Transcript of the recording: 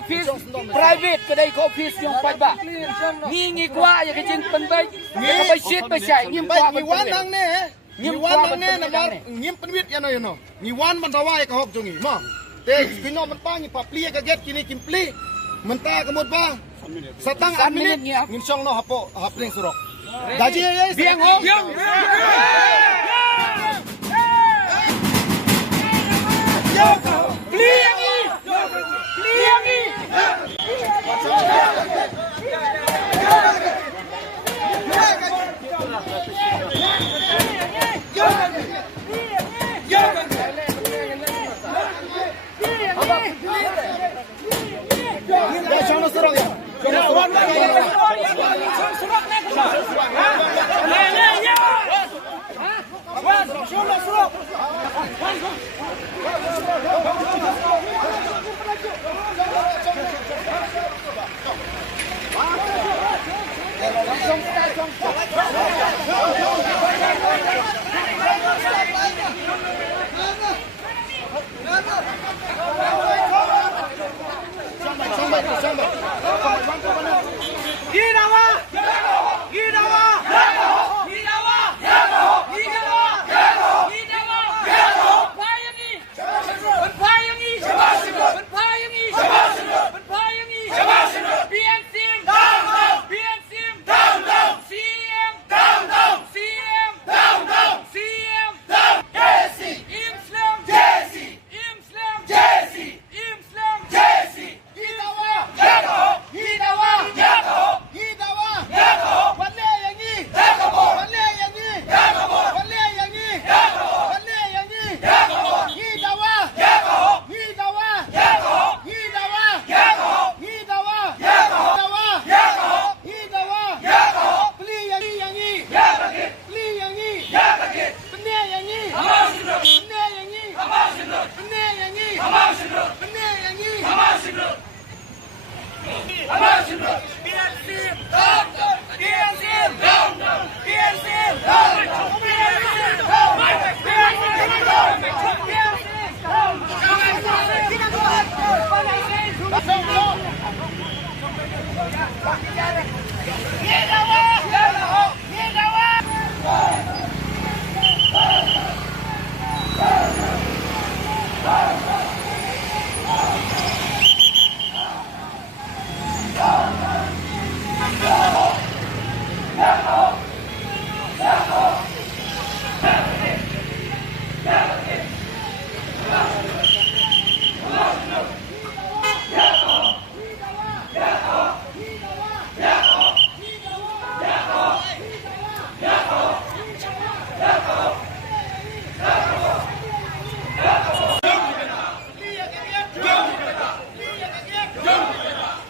office private kedai office yang pajak ngi gua ya kecil penbaik ngi shit besar ngi gua wan nang ne ngi wan nang ne namar ngi penwit ya no ngi wan man dawai ka hok jungi mo te kino man pa ngi papli ka get kini kimpli menta kemud ba satang minit ngin song no hapo hapling surok gaji biang ho Surat